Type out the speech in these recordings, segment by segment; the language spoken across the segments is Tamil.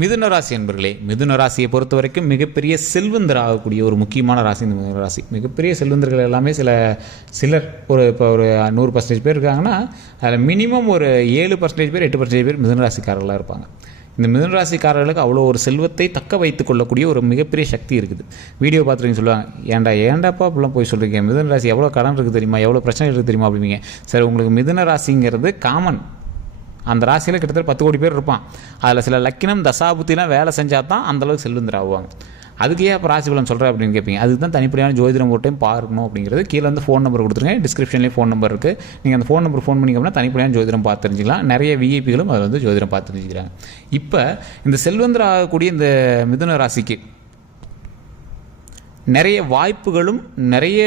மிதுன ராசி என்பர்களே மிதுன ராசியை பொறுத்த வரைக்கும் மிகப்பெரிய செல்வந்தர் ஆகக்கூடிய ஒரு முக்கியமான ராசி இந்த மிதுன ராசி. மிகப்பெரிய செல்வந்தர்கள் எல்லாமே சில சிலர் ஒரு இப்போ ஒரு நூறு பர்சன்டேஜ் பேர் இருக்காங்கன்னா அதில் மினிமம் ஒரு ஏழு பர்சன்டேஜ் பேர் எட்டு பர்சன்டேஜ் பேர் மிதுன ராசிக்காரர்களாக இருப்பாங்க. இந்த மிதுன ராசிக்காரர்களுக்கு அவ்வளோ ஒரு செல்வத்தை தக்க வைத்துக் கொள்ளக்கூடிய ஒரு மிகப்பெரிய சக்தி இருக்குது. வீடியோ பார்த்துருக்கீங்க சொல்லுவாங்க ஏன்டா ஏன்டாப்பா அப்படிலாம் போய் சொல்கிறீங்க மிதுன ராசி எவ்வளோ கடன் இருக்குது தெரியுமா? எவ்வளோ பிரச்சனை இருக்குது தெரியுமா? அப்படிங்க சரி உங்களுக்கு மிதுன ராசிங்கிறது காமன் அந்த ராசியில் கிட்டத்தட்ட பத்து கோடி பேர் இருப்பான். அதில் சில லக்கினம் தசாபுத்திலாம் வேலை செஞ்சால் தான் அந்தளவுக்கு செல்வந்தர் ஆகுவாங்க அதுக்கு ஏன் ராசி பலன் சொல்கிறேன் அப்படின்னு கேட்பீங்க அதுக்கு தான் தனிப்படியான ஜோதிடம் ஒரு டைம் பார்க்கணும் அப்படிங்கிறது. கீழே வந்து ஃபோன் நம்பர் கொடுத்துருங்க. டிஸ்கிரிப்ஷன்லேயே ஃபோன் நம்பர் இருக்குது நீங்கள் அந்த ஃபோன் நம்பர் ஃபோன் பண்ணிங்கன்னா தனிப்படியான ஜோதிடம் பார்த்து நிறைய விஐபிகளும் அதில் வந்து ஜோதிடம் பார்த்து தெரிஞ்சுக்கிறாங்க. இப்போ இந்த செல்வந்தர் ஆகக்கூடிய இந்த மிதுன ராசிக்கு நிறைய வாய்ப்புகளும் நிறைய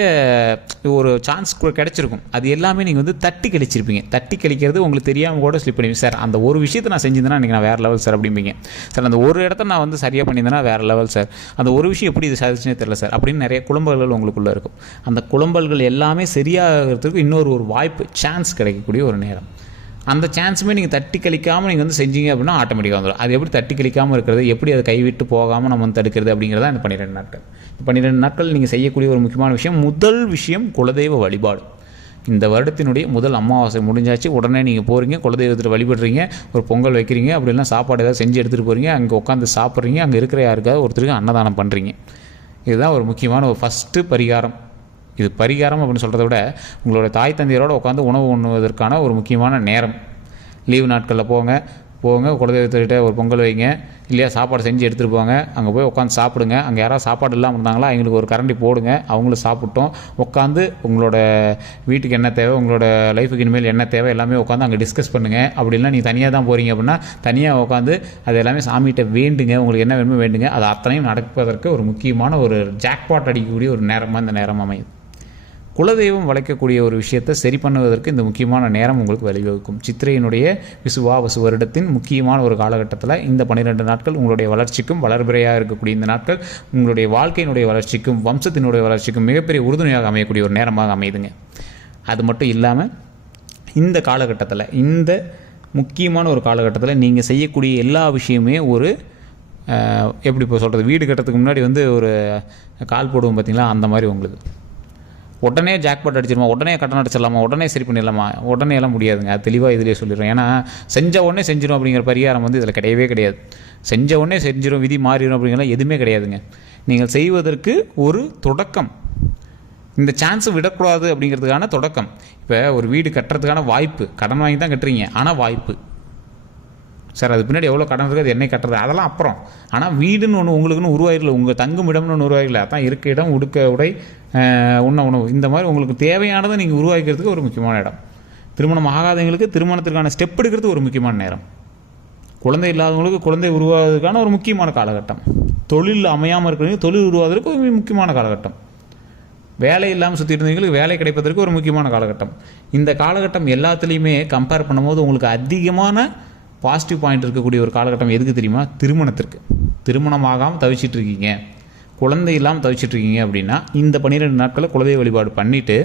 ஒரு சான்ஸ் கிடைச்சிருக்கும். அது எல்லாமே நீங்கள் வந்து தட்டி கழிச்சிருப்பீங்க. தட்டி கழிக்கிறது உங்களுக்கு தெரியாமல் கூட ஸ்லிப் பண்ணுவீங்க சார் அந்த ஒரு விஷயத்தை நான் செஞ்சிருந்தேன்னா இன்றைக்கி நான் வேறு லெவல் சார் அப்படிம்பீங்க. சார் அந்த ஒரு இடத்த நான் வந்து சரியாக பண்ணியிருந்தேன்னா வேறு லெவல் சார் அந்த ஒரு விஷயம் எப்படி இது சாதிச்சுனே தெரில சார் அப்படின்னு நிறைய குழம்பல்கள் உங்களுக்குள்ளே இருக்கும். அந்த குழம்பல்கள் எல்லாமே சரியாகிறதுக்கு இன்னொரு ஒரு வாய்ப்பு சான்ஸ் கிடைக்கக்கூடிய ஒரு நேரம். அந்த சான்ஸுமே நீங்கள் தட்டி கழிக்காமல் நீங்கள் வந்து செஞ்சீங்க அப்படின்னா ஆட்டோமேட்டிக்காக வந்துடும் அது எப்படி தட்டி கழிக்காமல் இருக்கிறது எப்படி அதை கைவிட்டு போகாமல் நம்ம வந்து தடுக்கிறது அப்படிங்கிறதா இந்த பன்னிரெண்டு நாட்கள். இந்த பன்னிரெண்டு நாட்கள் நீங்கள் செய்யக்கூடிய ஒரு முக்கியமான விஷயம் முதல் விஷயம் குலதெய்வ வழிபாடு. இந்த வருடத்தினுடைய முதல் அமாவாசை முடிஞ்சாச்சு. உடனே நீங்கள் போகிறீங்க குலதெய்வத்தில் வழிபடுறீங்க ஒரு பொங்கல் வைக்கிறீங்க அப்படிலாம் சாப்பாடு ஏதாவது செஞ்சு எடுத்துகிட்டு போகிறீங்க அங்கே உட்காந்து சாப்பிட்றீங்க அங்கே இருக்கிற யாருக்காவது ஒருத்தருக்கு அன்னதானம் பண்ணுறீங்க இதுதான் ஒரு முக்கியமான ஒரு ஃபஸ்ட்டு பரிகாரம். இது பரிகாரம் அப்படின்னு சொல்கிறத விட உங்களோட தாய் தந்தையரோடு உட்காந்து உணவு உண்ணுவதற்கான ஒரு முக்கியமான நேரம். லீவு நாட்களில் போங்க. போங்க குலதெய்வத்துக்கிட்ட ஒரு பொங்கல் வைங்க. இல்லையா சாப்பாடு செஞ்சு எடுத்துகிட்டு போங்க. அங்கே போய் உட்காந்து சாப்பிடுங்க. அங்கே யாராவது சாப்பாடு இல்லாமல் இருந்தாங்களா எங்களுக்கு ஒரு கரண்டி போடுங்க. அவங்களும் சாப்பிட்டோம். உட்காந்து உங்களோட வீட்டுக்கு என்ன தேவை உங்களோட லைஃபுக்கு இனிமேல் என்ன தேவை எல்லாமே உட்காந்து அங்கே டிஸ்கஸ் பண்ணுங்கள் அப்படி இல்லை நீங்கள் தனியாக தான் போகிறீங்க அப்படின்னா தனியாக உட்காந்து அது எல்லாமே சாமிகிட்ட வேண்டுங்க. உங்களுக்கு என்ன வேணுமோ வேண்டுங்க. அது அத்தனையும் நடப்பதற்கு ஒரு முக்கியமான ஒரு ஜாக்பாட் அடிக்கக்கூடிய ஒரு நேரமாக இந்த நேரம் அமையுது குலதெய்வம் வளைக்கக்கூடிய ஒரு விஷயத்தை சரி பண்ணுவதற்கு இந்த முக்கியமான நேரம் உங்களுக்கு வழிவகுக்கும். சித்திரையினுடைய விசுவா வசு வருடத்தின் முக்கியமான ஒரு காலகட்டத்தில் இந்த பன்னிரெண்டு நாட்கள் உங்களுடைய வளர்ச்சிக்கும் வளர்பிறையாக இருக்கக்கூடிய இந்த நாட்கள் உங்களுடைய வாழ்க்கையினுடைய வளர்ச்சிக்கும் வம்சத்தினுடைய வளர்ச்சிக்கும் மிகப்பெரிய உறுதுணையாக அமையக்கூடிய ஒரு நேரமாக அமையுதுங்க. அது மட்டும் இல்லாமல் இந்த காலகட்டத்தில் இந்த முக்கியமான ஒரு காலகட்டத்தில் நீங்கள் செய்யக்கூடிய எல்லா விஷயமே ஒரு எப்படி இப்போ சொல்கிறது வீடு கட்டுறதுக்கு முன்னாடி வந்து ஒரு கால் போடுவோம் பார்த்தீங்களா அந்த மாதிரி உங்களுக்கு. உடனே ஜாக்பாட் அடிச்சிருமா? உடனே கட்டணம் அடிச்சிடலாமா? உடனே சரி பண்ணிடலாமா? உடனே எல்லாம் முடியாதுங்க. அது தெளிவாக இதிலே சொல்லிடுறோம் ஏன்னா செஞ்ச உடனே செஞ்சிடும் அப்படிங்கிற பரிகாரம் வந்து இதில் கிடையவே கிடையாது. செஞ்ச உடனே செஞ்சிடும் விதி மாறிடும் அப்படிங்கிறலாம் எதுவுமே கிடையாதுங்க. நீங்கள் செய்வதற்கு ஒரு தொடக்கம். இந்த சான்ஸை விடக்கூடாது அப்படிங்கிறதுக்கான தொடக்கம். இப்போ ஒரு வீடு கட்டுறதுக்கான வாய்ப்பு. கடன் வாங்கி தான் கட்டுறீங்க. ஆனால் வாய்ப்பு. சார் அது பின்னாடி எவ்வளோ கடன் இருக்குது அது என்ன கட்டுறது? அதெல்லாம் அப்புறம். ஆனால் வீடுன்னு ஒன்று உங்களுக்குன்னு உருவாயிரல உங்கள் தங்கும் இடம்னு ஒன்று உருவாயிரல அதான் இருக்க இடம் உடுக்க உடை உண்ண உணவு. இந்த மாதிரி உங்களுக்கு தேவையானதை நீங்கள் உருவாக்கிறதுக்கு ஒரு முக்கியமான இடம். திருமணம் ஆகாதவங்களுக்கு திருமணத்திற்கான ஸ்டெப் எடுக்கிறது ஒரு முக்கியமான நேரம். குழந்தை இல்லாதவங்களுக்கு குழந்தை உருவாவதற்கான ஒரு முக்கியமான காலகட்டம். தொழில் அமையாமல் இருக்கிறவங்க தொழில் உருவாவதற்கு ஒரு முக்கியமான காலகட்டம். வேலை இல்லாமல் சுற்றிட்டு இருந்தவங்களுக்கு வேலை கிடைப்பதற்கு ஒரு முக்கியமான காலகட்டம். இந்த காலகட்டம் எல்லாத்துலேயுமே கம்பேர் பண்ணும்போது உங்களுக்கு அதிகமான பாசிட்டிவ் பாயிண்ட் இருக்கக்கூடிய ஒரு காலகட்டம் எதுக்கு தெரியுமா? திருமணத்திற்கு. திருமணமாகாமல் தவிச்சிட்டு இருக்கீங்க குழந்தை இல்லாமல் தவிச்சிட்டு இருக்கீங்க அப்படின்னா இந்த பன்னிரெண்டு நாட்களில் குலதெய்வ வழிபாடு பண்ணிவிட்டு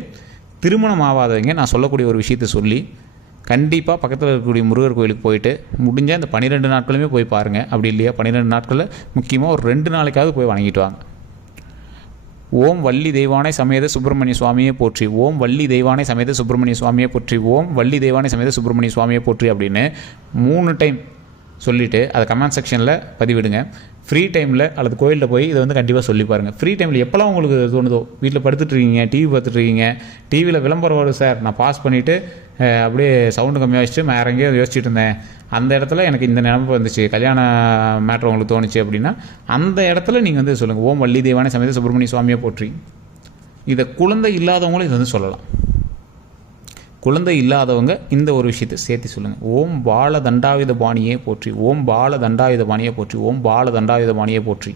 திருமணம் ஆகாதவங்க நான் சொல்லக்கூடிய ஒரு விஷயத்தை சொல்லி கண்டிப்பாக பக்கத்தில் இருக்கக்கூடிய முருகர் கோயிலுக்கு போயிட்டு முடிஞ்சால் இந்த பன்னிரெண்டு நாட்களுமே போய் பாருங்கள் அப்படி இல்லையா? பன்னிரெண்டு நாட்களில் முக்கியமாக ஒரு ரெண்டு நாளைக்காவது போய் வணங்கிட்டு வாங்க. ஓம் வள்ளி தெய்வானை சமேத சுப்பிரமணிய சுவாமியை போற்றி. ஓம் வள்ளி தெய்வானை சமேத சுப்பிரமணிய சுவாமியை போற்றி. ஓம் வள்ளி தெய்வானை சமேத சுப்பிரமணிய சுவாமியை போற்றி அப்படின்னு மூணு டைம் சொல்லிவிட்டு அதை கமெண்ட் செக்ஷனில் பதிவிடுங்க. ஃப்ரீ டைமில் அல்லது கோயிலில் போய் இதை வந்து கண்டிப்பாக சொல்லி பாருங்கள் ஃப்ரீ டைமில் எப்போல்லாம் உங்களுக்கு தோணுதோ வீட்டில் படுத்துட்டு இருக்கீங்க டிவி பார்த்துட்டு இருக்கீங்க டிவியில் விளம்பரம் வரும் சார் நான் பாஸ் பண்ணிவிட்டு அப்படியே சவுண்டு கம்மியாக வச்சுட்டு வேறு எங்கேயோ யோசிச்சுட்டு இருந்தேன். அந்த இடத்துல எனக்கு இந்த நினைப்பு வந்துச்சு. கல்யாண மேட்ரு உங்களுக்கு தோணுச்சு அப்படின்னா அந்த இடத்துல நீங்கள் வந்து சொல்லுங்கள் ஓம் வள்ளி தேவான சமேத சுப்பிரமணிய சுவாமியை போற்றி. இதை குழந்தை இல்லாதவங்களும் இது வந்து சொல்லலாம். குழந்தை இல்லாதவங்க இந்த ஒரு விஷயத்தை சேர்த்து சொல்லுங்கள் ஓம் பால தண்டாயுத பாணியே போற்றி ஓம் பால தண்டாயுத பாணியை போற்றி ஓம் பால தண்டாயுத பாணியை போற்றி.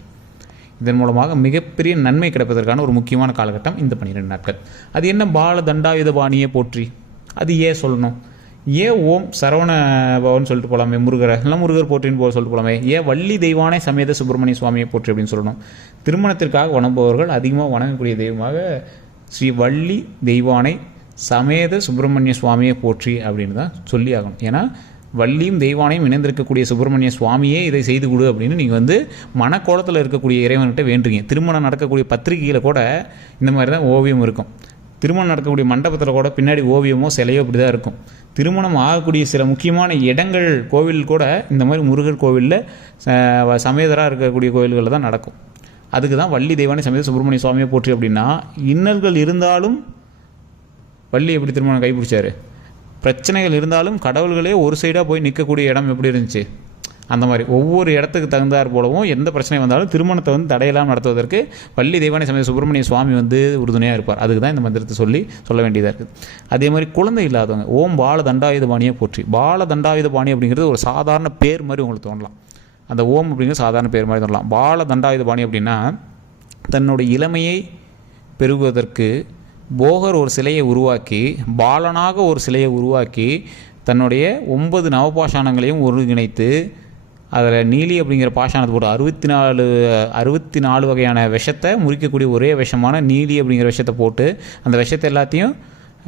இதன் மூலமாக மிகப்பெரிய நன்மை கிடைப்பதற்கான ஒரு முக்கியமான காலகட்டம் இந்த பன்னிரெண்டு நாட்கள். அது என்ன பால தண்டாயுத பாணியை போற்றி? அது ஏன் சொல்லணும்? ஏன் ஓம் சரவண பவன் சொல்லிட்டு போகலாமே முருகரை? இல்லை முருகர் போற்றின்னு போக சொல்லிட்டு போகலாமே ஏன் வள்ளி தெய்வானை சமேத சுப்பிரமணிய சுவாமியை போற்றி அப்படின்னு சொல்லணும்? திருமணத்திற்காக வணங்குபவர்கள் அதிகமாக வணங்கக்கூடிய தெய்வமாக ஸ்ரீ வள்ளி தெய்வானை சமேத சுப்பிரமணிய சுவாமியை போற்றி அப்படின்னு தான் சொல்லி ஆகணும். ஏன்னா வள்ளியும் தெய்வானையும் இணைந்திருக்கக்கூடிய சுப்பிரமணிய சுவாமியே இதை செய்து கொடு அப்படின்னு நீங்கள் வந்து மனக்கோலத்தில் இருக்கக்கூடிய இறைவன்கிட்ட வேண்டுறீங்க. திருமணம் நடக்கக்கூடிய பத்திரிகையில் கூட இந்த மாதிரி தான் ஓவியம் இருக்கும். திருமணம் நடக்கக்கூடிய மண்டபத்தில் கூட பின்னாடி ஓவியமோ சிலையோ இப்படி தான் இருக்கும். திருமணம் ஆகக்கூடிய சில முக்கியமான இடங்கள் கோவில் கூட இந்த மாதிரி முருகர் கோவிலில் சமேதராக இருக்கக்கூடிய கோவில்களில் தான் நடக்கும். அதுக்கு தான் வள்ளி தெய்வானை சமேத சுப்பிரமணிய சுவாமியை போற்றி அப்படின்னா இன்னல்கள் இருந்தாலும் வள்ளி எப்படி திருமணம் கைப்பிடிச்சாரு? பிரச்சனைகள் இருந்தாலும் கடவுள்களே ஒரு சைடாக போய் நிற்கக்கூடிய இடம் எப்படி இருந்துச்சு? அந்த மாதிரி ஒவ்வொரு இடத்துக்கு தகுந்தாற் போலவும் எந்த பிரச்சனை வந்தாலும் திருமணத்தை வந்து தடையெல்லாம் நடத்துவதற்கு வள்ளி தெய்வானை சமய சுப்பிரமணிய சுவாமி வந்து உறுதுணையாக இருப்பார். அதுக்கு தான் இந்த மந்திரத்தை சொல்லி சொல்ல வேண்டியதாக இருக்குது அதே மாதிரி குழந்தை இல்லாதவங்க ஓம் பால தண்டாயுத பாணியை போற்றி. பால தண்டாயுத பாணி அப்படிங்கிறது ஒரு சாதாரண பேர் மாதிரி உங்களுக்கு தோணலாம். அந்த ஓம் அப்படிங்கிறது சாதாரண பேர் மாதிரி தோணலாம். பால தண்டாயுத பாணி அப்படின்னா தன்னுடைய இளமையை பெருகுவதற்கு போகர் ஒரு சிலையை உருவாக்கி பாலனாக ஒரு சிலையை உருவாக்கி தன்னுடைய ஒன்பது நவபாஷாணங்களையும் ஒருங்கிணைத்து அதில் நீலி அப்படிங்கிற பாஷாணத்தை போட்டு அறுபத்தி நாலு அறுபத்தி நாலு வகையான விஷத்தை முறிக்கக்கூடிய ஒரே விஷமான நீலி அப்படிங்கிற விஷத்தை போட்டு அந்த விஷத்தை எல்லாத்தையும்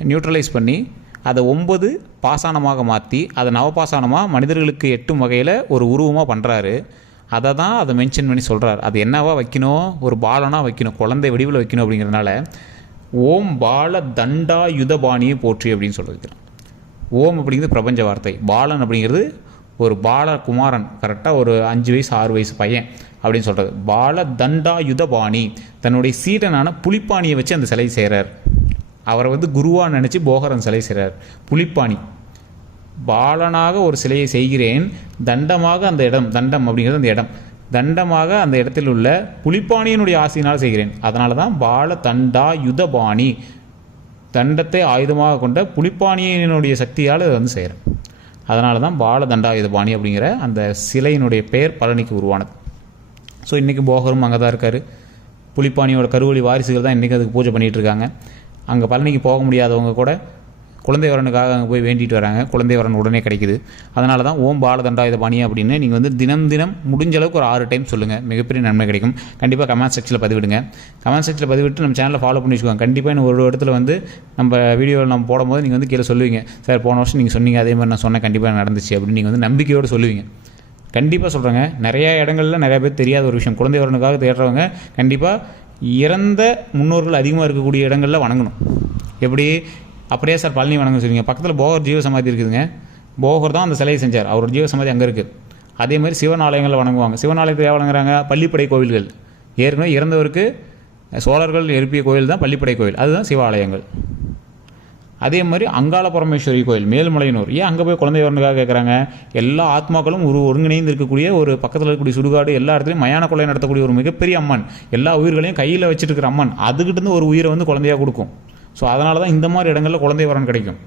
நியூட்ரலைஸ் பண்ணி அதை ஒன்பது பாசானமாக மாற்றி அதை நவபாசானமாக மனிதர்களுக்கு எட்டும் வகையில் ஒரு உருவமாக பண்ணுறாரு அதை தான் அதை மென்ஷன் பண்ணி சொல்கிறார் அது என்னவா வைக்கணும்? ஒரு பாலனாக வைக்கணும்? குழந்தை வடிவில் வைக்கணும் அப்படிங்கிறதுனால. ஓம் பால தண்டாயுதபாணியை போற்றி அப்படின்னு சொல்லியிருக்கிறான் ஓம் அப்படிங்கிறது பிரபஞ்ச வார்த்தை. பாலன் அப்படிங்கிறது ஒரு பாலகுமாரன் கரெக்டாக ஒரு அஞ்சு வயசு ஆறு வயசு பையன் அப்படின்னு சொல்கிறது பால தண்டாயுதபாணி தன்னுடைய சீடனான புலிப்பாணியை வச்சு அந்த சிலை செய்கிறார் அவரை வந்து குருவாக நினச்சி போகரன் சிலை செய்கிறார் புலிப்பாணி பாலனாக ஒரு சிலையை செய்கிறேன் தண்டமாக அந்த இடம் தண்டம் அப்படிங்கிறது அந்த இடம். தண்டமாக அந்த இடத்தில் உள்ள புலிப்பாணியினுடைய ஆசையினால் செய்கிறேன். அதனால தான் பால தண்டா யுதபாணி தண்டத்தை ஆயுதமாக கொண்ட புலிப்பாணியினுடைய சக்தியால் இதை வந்து செய்கிறேன். அதனால தான் பால தண்டாயுதபாணி அப்படிங்கிற அந்த சிலையினுடைய பெயர் பழனிக்கு உருவானது. ஸோ இன்றைக்கி போகரும் அங்கே தான் இருக்கார். புலிப்பாணியோட கருவழி வாரிசுகள் தான் இன்றைக்கி அதுக்கு பூஜை பண்ணிகிட்டு இருக்காங்க. அங்கே பழனிக்கு போக முடியாதவங்க கூட குழந்தை வரனுக்காக அங்கே போய் வேண்டிட்டு வராங்க. குழந்தை வரன் உடனே கிடைக்குது. அதனால தான் ஓம் பாலதண்டா இதை பணி அப்படின்னு நீங்கள் வந்து தினம் தினம் முடிஞ்ச அளவுக்கு ஒரு ஆறு டைம் சொல்லுங்கள் மிகப்பெரிய நன்மை கிடைக்கும். கண்டிப்பாக கமெண்ட் செக்ஷனில் பதிவிடுங்க. கமெண்ட் செக்ஷனில் பதிவிட்டு நம்ம சேனலை ஃபாலோ பண்ணி வச்சுக்கோங்க. கண்டிப்பாக இன்னும் ஒரு இடத்துல வந்து நம்ம வீடியோவில் நம்ம போடும்போது நீங்கள் வந்து கீழே சொல்லுவீங்க. சார் போன வருஷம் நீங்கள் சொன்னீங்க அதே மாதிரி நான் சொன்னேன். கண்டிப்பாக நடந்துச்சு. அப்படின்னு நீங்கள் வந்து நம்பிக்கையோடு சொல்லுவீங்க. கண்டிப்பாக சொல்கிறேங்க நிறையா இடங்களில் நிறைய பேர் தெரியாத ஒரு விஷயம். குழந்தை வரனுக்காக தேடுறவங்க கண்டிப்பாக இறந்த முன்னோர்கள் அதிகமாக இருக்கக்கூடிய இடங்களில் வணங்கணும். எப்படி? அப்படியே சார் பழனி வணங்க சொல்லுவீங்க. பக்கத்தில் போகர் ஜீவ சமாதி இருக்குதுங்க. போகர் தான் அந்த சிலையை செஞ்சார். அவரோட ஜீவ சமாதி அங்கே இருக்குது அதே மாதிரி சிவன் ஆலயங்களில் வணங்குவாங்க. சிவன் ஆலயத்தில் ஏன் வணங்குறாங்க? பள்ளிப்படை கோவில்கள். ஏற்கனவே இறந்தவருக்கு சோழர்கள் எழுப்பிய கோயில் தான் பள்ளிப்படை கோயில். அதுதான் சிவாலயங்கள். அதே மாதிரி அங்காள பரமேஸ்வரி கோயில் மேல்மலையனூர். ஏன் அங்கே போய் குழந்தை வரணுக்காக கேட்குறாங்க எல்லா ஆத்மாக்களும் ஒரு ஒருங்கிணைந்து இருக்கக்கூடிய ஒரு பக்கத்தில் இருக்கக்கூடிய சுடுகாடு எல்லா இடத்துலையும் மயான கொலை நடத்தக்கூடிய ஒரு மிகப்பெரிய அம்மன். எல்லா உயிர்களையும் கையில் வச்சுட்டு இருக்கிற அம்மன். அதுக்கிட்டேருந்து ஒரு உயிரை வந்து குழந்தையாக கொடுக்கும். ஸோ அதனால தான் இந்த மாதிரி இடங்களில் குழந்தை வரன் கிடைக்கும்.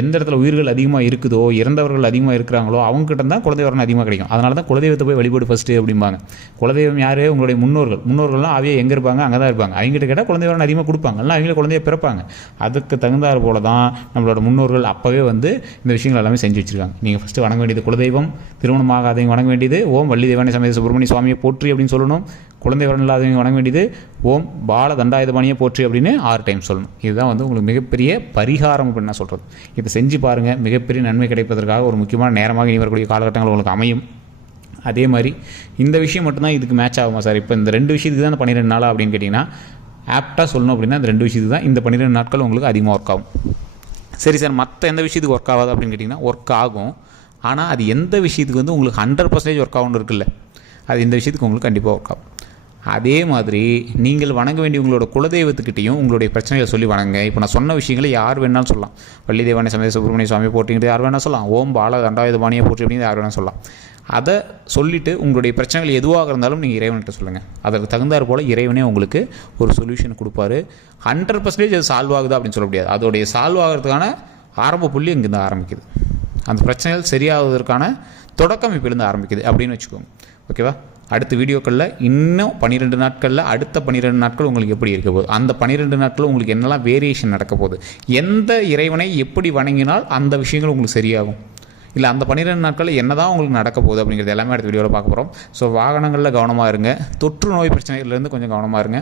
எந்த இடத்துல உயிர்கள் அதிகமாக இருக்குதோ இறந்தவர்கள் அதிகமாக இருக்கிறாங்களோ அவங்ககிட்ட தான் குழந்தை வரன் அதிகமாக கிடைக்கும். அதனால தான் குலதெய்வத்தை போய் வழிபாடு ஃபஸ்ட்டு அப்படிம்பாங்க. குலதெய்வம் யார்? உங்களுடைய முன்னோர்கள். முன்னோர்கள்லாம் அவையே எங்கே இருப்பாங்க? அங்கே தான் இருப்பாங்க. அவங்ககிட்ட கேட்டால் குழந்தை வரன் அதிகமாக கொடுப்பாங்க. இல்லை அவங்களே குழந்தைய பிறப்பாங்க. அதுக்கு தகுந்தாறு போல தான் நம்மளோட முன்னோர்கள் அப்போவே வந்து இந்த விஷயங்கள் எல்லாமே செஞ்சு வச்சுருக்காங்க. நீங்கள் ஃபஸ்ட்டு வணங்க வேண்டியது குலதெய்வம். திருமணமாகாதவங்க வணங்க வேண்டியது. ஓம் வள்ளி தேவானி சமேத சுப்பிரமணிய சுவாமியை போற்றி அப்படின்னு சொல்லணும். குழந்தை வரன் இல்லாதவங்க வணங்க வேண்டியது ஓம் பால தண்டாயுதபாணியை போற்றி அப்படின்னு ஆறு டைம் சொல்லணும். இதுதான் வந்து உங்களுக்கு மிகப்பெரிய பரிகாரம் அப்படின்னு நான் சொல்கிறது இப்போ செஞ்சு பாருங்கள் மிகப்பெரிய நன்மை கிடைப்பதற்காக ஒரு முக்கியமான நேரமாக இனி வரக்கூடிய காலகட்டங்கள் உங்களுக்கு அமையும். அதே மாதிரி இந்த விஷயம் மட்டும்தான் இதுக்கு மேட்ச் ஆகுமா சார்? இப்போ இந்த ரெண்டு விஷயத்துக்கு தான் பன்னிரெண்டு நாளா அப்படின்னு கேட்டிங்கன்னா ஆப்டாக சொல்லணும் அப்படின்னா இந்த ரெண்டு விஷயத்துக்கு தான் இந்த பன்னிரெண்டு நாட்கள் உங்களுக்கு அதிகமாக ஒர்க் ஆகும். சரி சார் மற்ற எந்த விஷயத்துக்கு ஒர்க் ஆகாது அப்படின்னு கேட்டிங்கன்னா ஒர்க் ஆகும். ஆனால் அது எந்த விஷயத்துக்கு வந்து உங்களுக்கு ஹண்ட்ரட் பர்சன்டேஜ் ஒர்க் ஆகும்னு இருக்குல்ல அது இந்த விஷயத்துக்கு உங்களுக்கு கண்டிப்பாக ஒர்க் ஆகும். அதே மாதிரி நீங்கள் வணங்க வேண்டிய உங்களோட குலதெய்வத்துக்கிட்டையும் உங்களுடைய பிரச்சனைகளை சொல்லி வணங்க இப்போ நான் சொன்ன விஷயங்களை யார் வேணாலும் சொல்லலாம். வள்ளி சமய சுப்பிரமணிய சுவாமி போட்டிங்கிறது யார் வேணால் சொல்லலாம். ஓம் பால தண்டாயுதபாணியை போட்டு போற்றி அப்படிங்கிறது யார் வேணால் சொல்லலாம். அதை சொல்லிவிட்டு உங்களுடைய பிரச்சனைகள் எதுவாக இருந்தாலும் நீங்கள் இறைவன்கிட்ட சொல்லுங்கள் அதற்கு தகுந்தாற் போல் இறைவனே உங்களுக்கு ஒரு சொல்யூஷன் கொடுப்பாரு. ஹண்ட்ரட் பர்சன்டேஜ் அது சால்வ் ஆகுது அப்படின்னு சொல்ல முடியாது. அதோடைய சால்வ் ஆகிறதுக்கான ஆரம்ப புள்ளி இங்கேருந்து ஆரம்பிக்குது. அந்த பிரச்சனைகள் சரியாகுவதற்கான தொடக்கம் இப்போலேருந்து ஆரம்பிக்குது அப்படின்னு வச்சுக்கோங்க. ஓகேவா? அடுத்த வீடியோக்களில் இன்னும் பன்னிரெண்டு நாட்களில் அடுத்த பன்னிரெண்டு நாட்கள் உங்களுக்கு எப்படி இருக்க போகுது? அந்த பன்னிரெண்டு நாட்களில் உங்களுக்கு என்னெல்லாம் வேரியேஷன் நடக்க போகுது? எந்த இறைவனை எப்படி வணங்கினால் அந்த விஷயங்கள் உங்களுக்கு சரியாகும். இல்லை அந்த பன்னிரெண்டு நாட்களில் என்ன தான் உங்களுக்கு நடக்க போகுது அப்படிங்கிறது எல்லாமே அடுத்த வீடியோவில் பார்க்க போகிறோம் ஸோ வாகனங்களில் கவனமாக இருங்க. தொற்று நோய் பிரச்சனைகள்லேருந்து கொஞ்சம் கவனமாக இருங்க.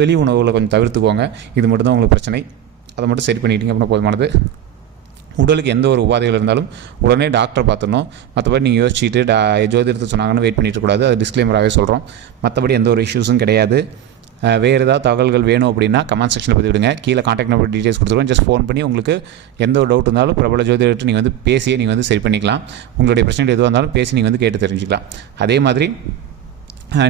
வெளி உணவுகளை கொஞ்சம் தவிர்த்துக்கோங்க. இது மட்டும்தான் உங்களுக்கு பிரச்சனை. அதை மட்டும் சரி பண்ணிட்டீங்க அப்படின்னா போதுமானது. உடலுக்கு எந்த ஒரு உபாதைகள் இருந்தாலும் உடனே டாக்டரை பார்த்துடணும். மற்றபடி நீங்கள் யோசிச்சுட்டு டா ஜோதிடத்தை சொன்னாங்கன்னு வெயிட் பண்ணிட்டு கூடாது அது டிஸ்க்ளைமராகவே சொல்கிறோம் மற்றபடி எந்த ஒரு இஷ்யூஸும் கிடையாது. வேறு ஏதாவது தகவல்கள் வேணும் அப்படின்னா கமெண்ட் செக்ஷனில் பற்றி விடுங்க. கீழே காண்டாக்ட் நம்பர் டீட்டெயில்ஸ் கொடுத்துருவோம். ஜஸ்ட் ஃபோன் பண்ணி உங்களுக்கு எந்த ஒரு டவுட் இருந்தாலும் பிரபல ஜோதிடர்கிட்ட நீங்கள் வந்து பேசியே நீங்கள் வந்து சரி பண்ணிக்கலாம். உங்களுடைய பிரச்சனை எதுவாக இருந்தாலும் பேசி நீங்கள் வந்து கேட்டு தெரிஞ்சுக்கலாம். அதே மாதிரி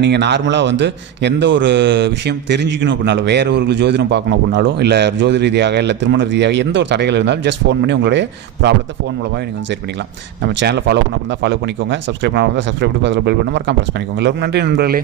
நீங்கள் நார்மலாக வந்து எந்த ஒரு விஷயம் தெரிஞ்சுக்கணும் அப்படின்னாலும் வேறு ஒரு ஜோதிடம் பார்க்கணும் அப்படின்னாலும் இல்லை ஜோதி ரீதியாக இல்லை திருமண ரீதியாக எந்த ஒரு தடைகள் இருந்தாலும் ஜஸ்ட் ஃபோன் பண்ணி உங்களுடைய ப்ராப்ளத்தை ஃபோன் மூலமாக நீங்கள் வந்து சரி பண்ணிக்கலாம். நம்ம சேனலை ஃபாலோ பண்ண அப்படின்னா ஃபாலோ பண்ணிக்கோங்க. சப்ஸ்கிரைப் பண்ணாமல் இருந்தால் சப்ஸ்கிரைப் பண்ணி பதில் பெல் பண்ண மறக்காம ப்ரெஸ் பண்ணிக்கோங்க. எல்லோரும் நன்றி நண்பர்களே.